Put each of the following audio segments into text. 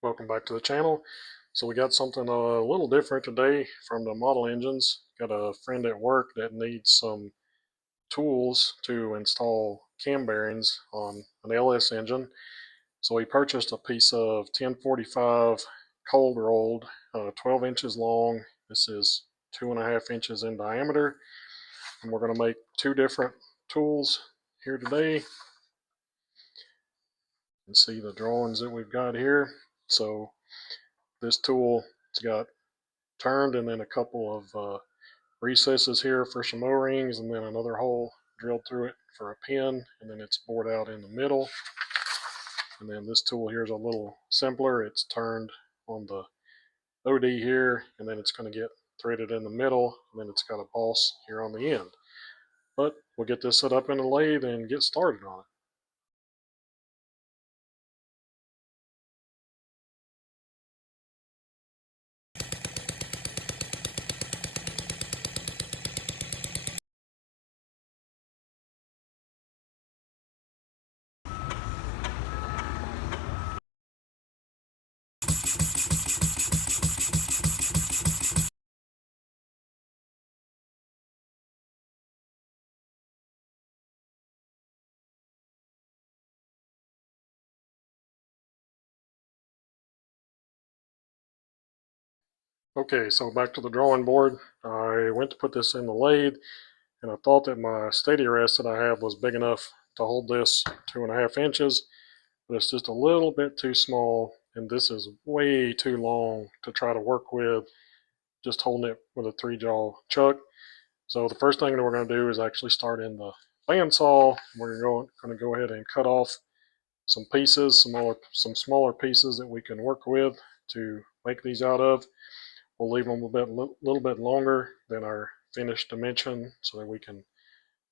Welcome back to the channel. So we got something a little different today from the model engines. Got a friend at work that needs some tools to install cam bearings on an LS engine. So he purchased a piece of 1045 cold rolled, 12 inches long. This is 2.5 inches in diameter. And we're going to make two different tools here today. You can see the drawings that we've got here. So this tool, it's got turned and then a couple of recesses here for some O-rings and then another hole drilled through it for a pin, and then it's bored out in the middle. And then this tool here is a little simpler. It's turned on the OD here, and then it's going to get threaded in the middle, and then it's got a boss here on the end. But we'll get this set up in the lathe and get started on it. Okay, so back to the drawing board. I went to put this in the lathe, and I thought that my steady rest that I have was big enough to hold this 2.5 inches, but it's just a little bit too small, and this is way too long to try to work with just holding it with a 3-jaw chuck. So the first thing that we're going to do is actually start in the bandsaw. We're going to go ahead and cut off some pieces, some smaller pieces that we can work with to make these out of. We'll leave them a little bit longer than our finished dimension so that we can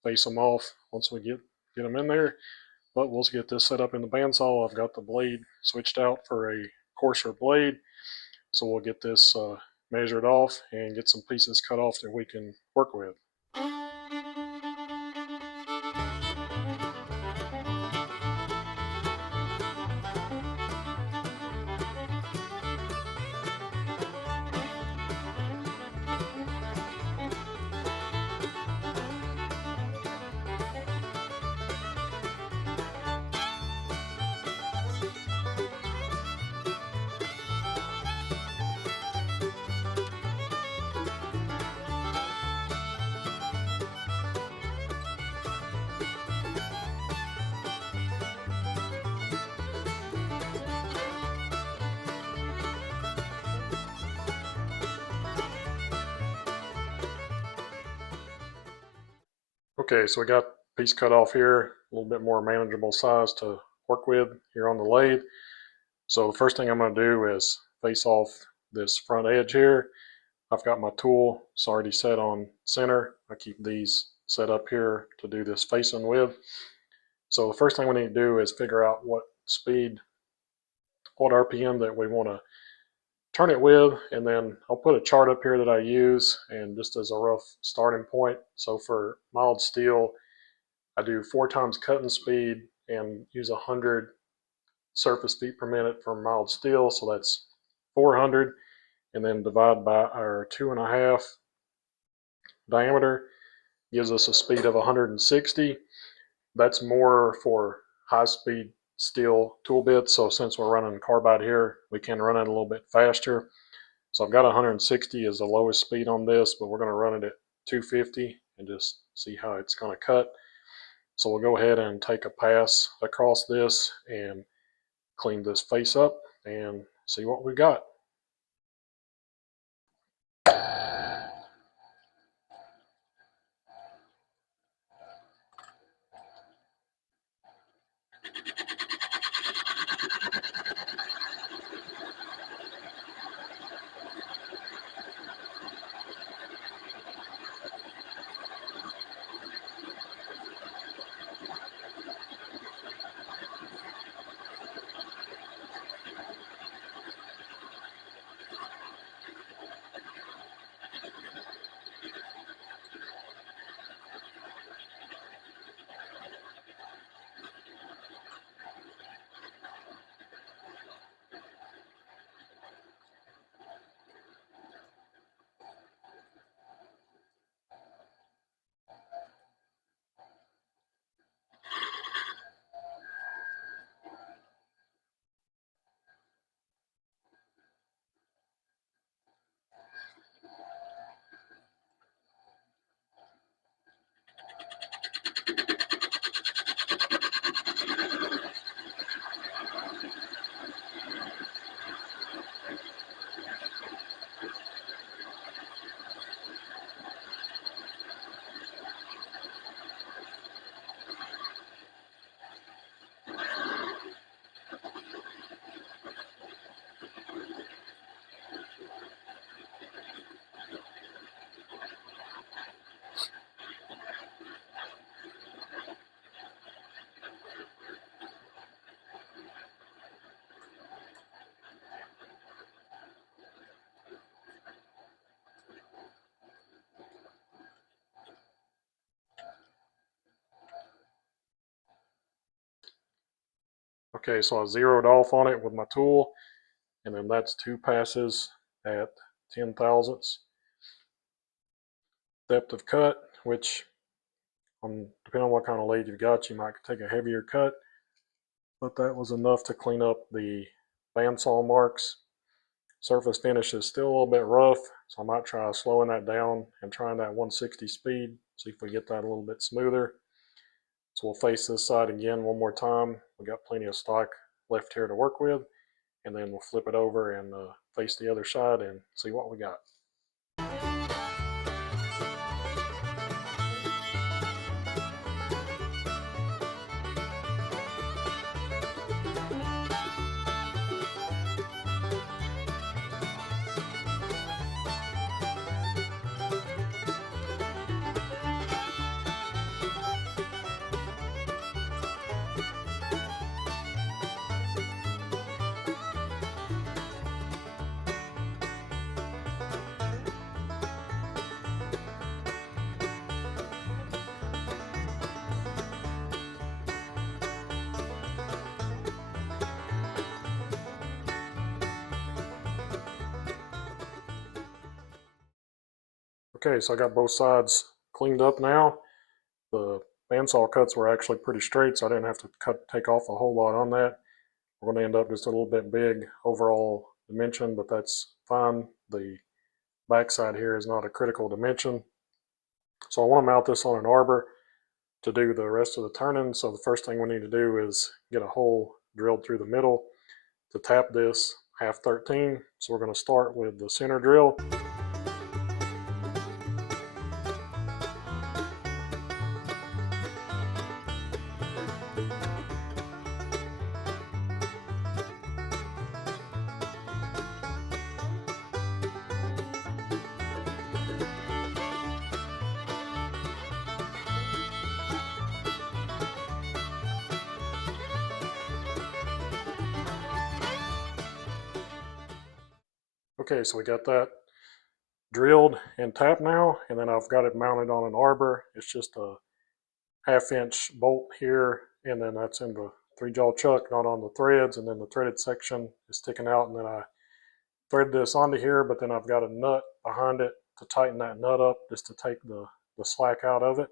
face them off once we get them in there. But we'll get this set up in the bandsaw. I've got the blade switched out for a coarser blade, so we'll get this measured off and get some pieces cut off that we can work with. Okay, so we got a piece cut off here, a little bit more manageable size to work with here on the lathe. So the first thing I'm going to do is face off this front edge here. I've got my tool, it's already set on center. I keep these set up here to do this facing with. So the first thing we need to do is figure out what speed, what RPM that we want to turn it with, and then I'll put a chart up here that I use, and just as a rough starting point. So for mild steel, I do 4 times cutting speed and use 100 surface feet per minute for mild steel, so that's 400, and then divide by our 2.5 diameter gives us a speed of 160. That's more for high speed steel tool bits, so since we're running carbide here, we can run it a little bit faster. So I've got 160 as the lowest speed on this, but we're going to run it at 250 and just see how it's going to cut. So we'll go ahead and take a pass across this and clean this face up and see what we got. Okay, so I zeroed off on it with my tool, and then that's 2 passes at 10 thousandths depth of cut, which depending on what kind of lathe you've got, you might take a heavier cut, but that was enough to clean up the bandsaw marks. Surface finish is still a little bit rough, so I might try slowing that down and trying that 160 speed, see if we get that a little bit smoother. So we'll face this side again one more time. We got plenty of stock left here to work with, and then we'll flip it over and face the other side and see what we got. Okay, so I got both sides cleaned up now. The bandsaw cuts were actually pretty straight, so I didn't have to take off a whole lot on that. We're going to end up just a little bit big overall dimension, but that's fine. The backside here is not a critical dimension. So I want to mount this on an arbor to do the rest of the turning. So the first thing we need to do is get a hole drilled through the middle to tap this 1/2-13. So we're going to start with the center drill. Okay, so we got that drilled and tapped now, and then I've got it mounted on an arbor. It's just a 1/2-inch bolt here, and then that's in the 3-jaw chuck, not on the threads, and then the threaded section is sticking out, and then I thread this onto here, but then I've got a nut behind it to tighten that nut up just to take the slack out of it.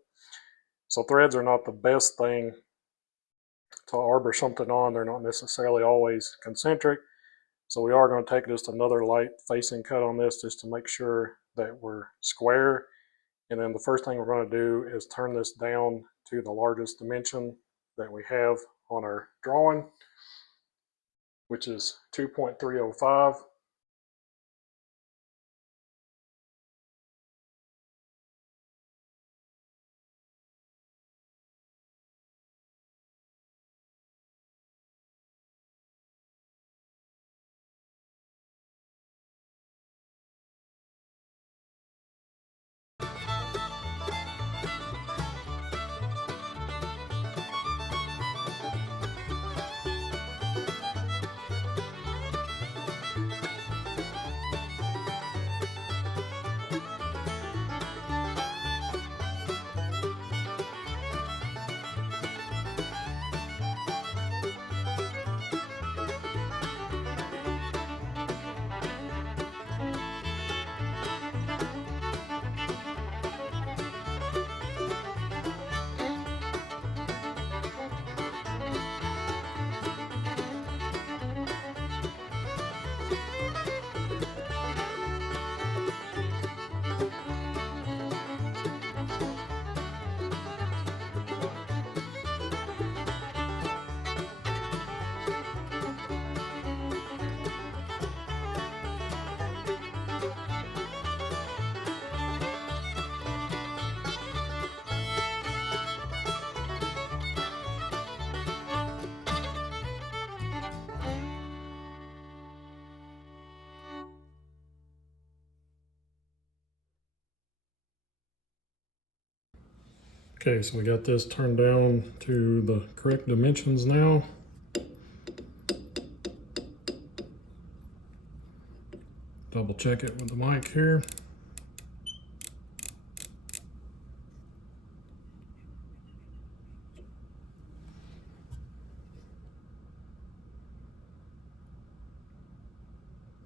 So threads are not the best thing to arbor something on. They're not necessarily always concentric. So we are going to take just another light facing cut on this just to make sure that we're square. And then the first thing we're going to do is turn this down to the largest dimension that we have on our drawing, which is 2.305. Okay, so we got this turned down to the correct dimensions now. Double check it with the mic here.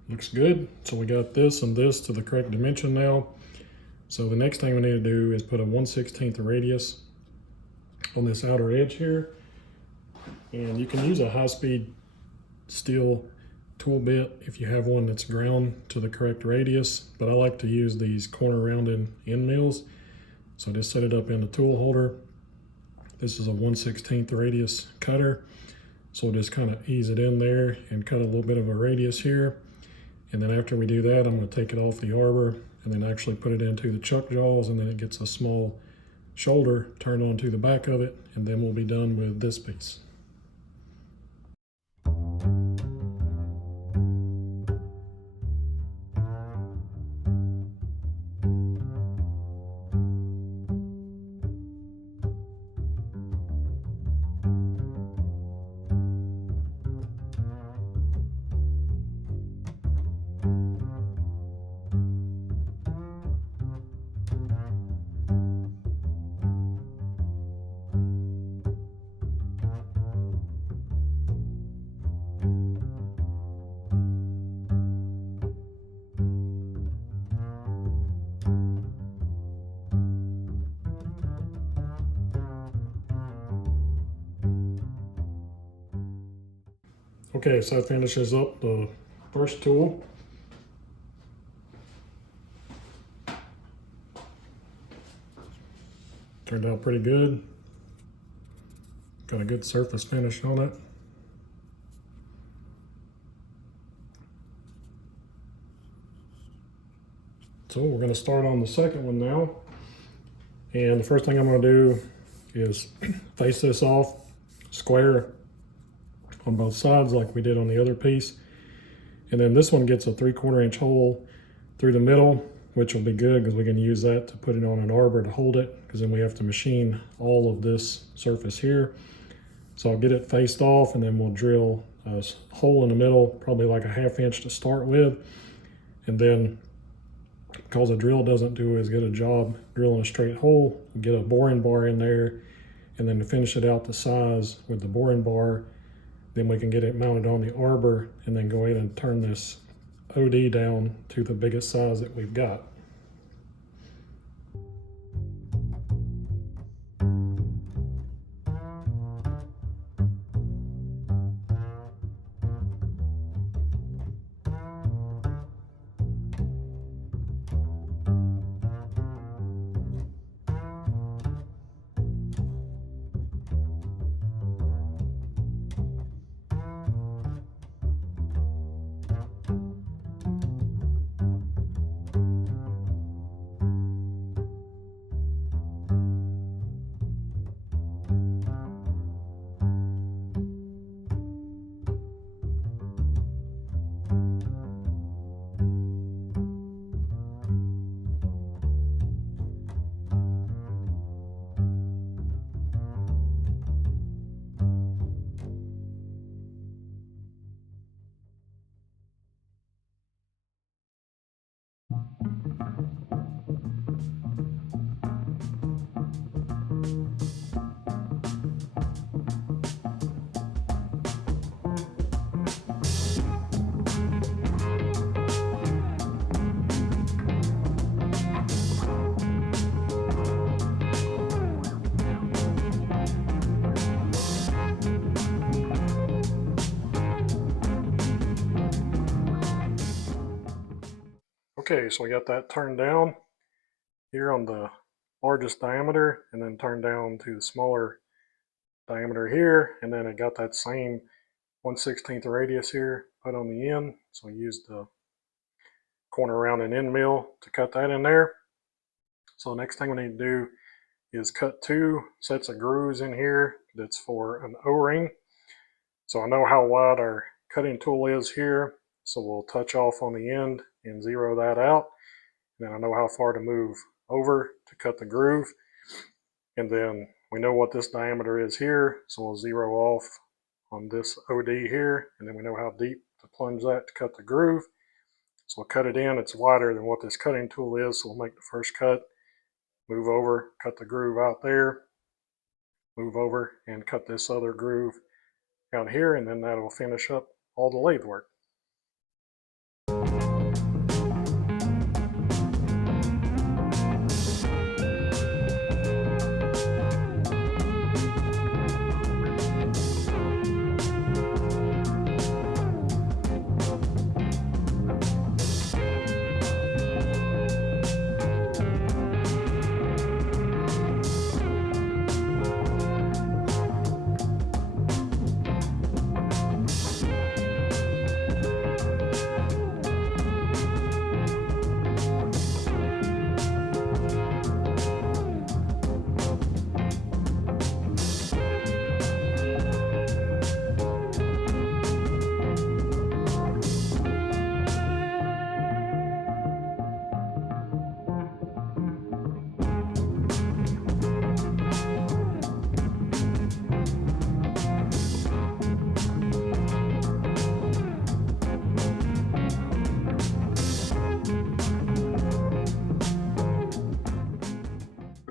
Looks good. So we got this and this to the correct dimension now. So the next thing we need to do is put a 1/16 radius on this outer edge here. And you can use a high-speed steel tool bit if you have one that's ground to the correct radius, but I like to use these corner rounding end mills. So just set it up in the tool holder. This is a 1/16 radius cutter. So we'll just kind of ease it in there and cut a little bit of a radius here. And then after we do that, I'm going to take it off the arbor and then actually put it into the chuck jaws, and then it gets a small shoulder turned onto the back of it, and then we'll be done with this piece. Okay, so that finishes up the first tool. Turned out pretty good. Got a good surface finish on it. So we're going to start on the second one now. And the first thing I'm going to do is face this off square on both sides like we did on the other piece. And then this one gets a 3/4 inch hole through the middle, which will be good because we can use that to put it on an arbor to hold it, because then we have to machine all of this surface here. So I'll get it faced off, and then we'll drill a hole in the middle, probably like a 1/2 inch to start with. And then because a drill doesn't do as good a job drilling a straight hole, we'll get a boring bar in there, and then to finish it out the size with the boring bar, then we can get it mounted on the arbor and then go ahead and turn this OD down to the biggest size that we've got. Okay, so we got that turned down here on the largest diameter, and then turned down to the smaller diameter here, and then it got that same 1/16 radius here put on the end. So I used the corner round and end mill to cut that in there. So the next thing we need to do is cut 2 sets of grooves in here that's for an O-ring. So I know how wide our cutting tool is here, so we'll touch off on the end and zero that out. And then I know how far to move over to cut the groove. And then we know what this diameter is here, so we'll zero off on this OD here, and then we know how deep to plunge that to cut the groove. So we'll cut it in. It's wider than what this cutting tool is, so we'll make the first cut, move over, cut the groove out there, move over and cut this other groove out here, and then that'll finish up all the lathe work.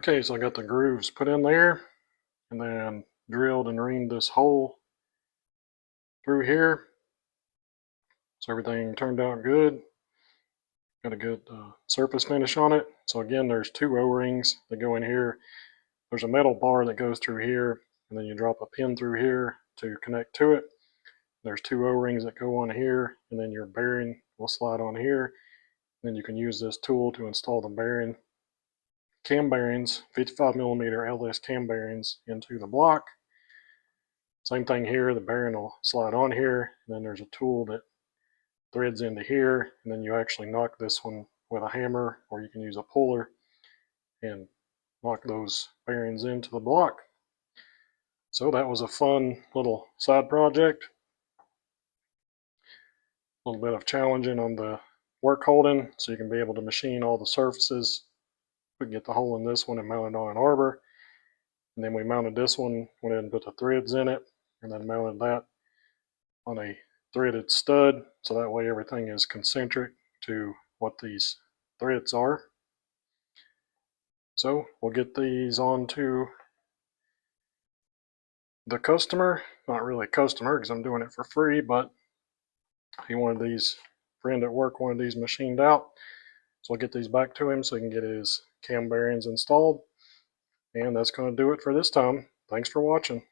Okay, so I got the grooves put in there and then drilled and reamed this hole through here. So everything turned out good. Got a good surface finish on it. So again, there's two O-rings that go in here. There's a metal bar that goes through here, and then you drop a pin through here to connect to it. There's two O-rings that go on here, and then your bearing will slide on here. Then you can use this tool to install the bearing cam bearings, 55 millimeter LS cam bearings into the block. Same thing here, the bearing will slide on here, and then there's a tool that threads into here, and then you actually knock this one with a hammer, or you can use a puller and knock those bearings into the block. So that was a fun little side project. A little bit of challenging on the work holding, so you can be able to machine all the surfaces. We can get the hole in this one and mount it on an arbor. And then we mounted this one, went ahead and put the threads in it, and then mounted that on a threaded stud, so that way everything is concentric to what these threads are. So we'll get these on to the customer. Not really customer because I'm doing it for free, but he wanted these, friend at work wanted these machined out. So I'll get these back to him so he can get his cam bearings installed. And that's going to do it for this time. Thanks for watching.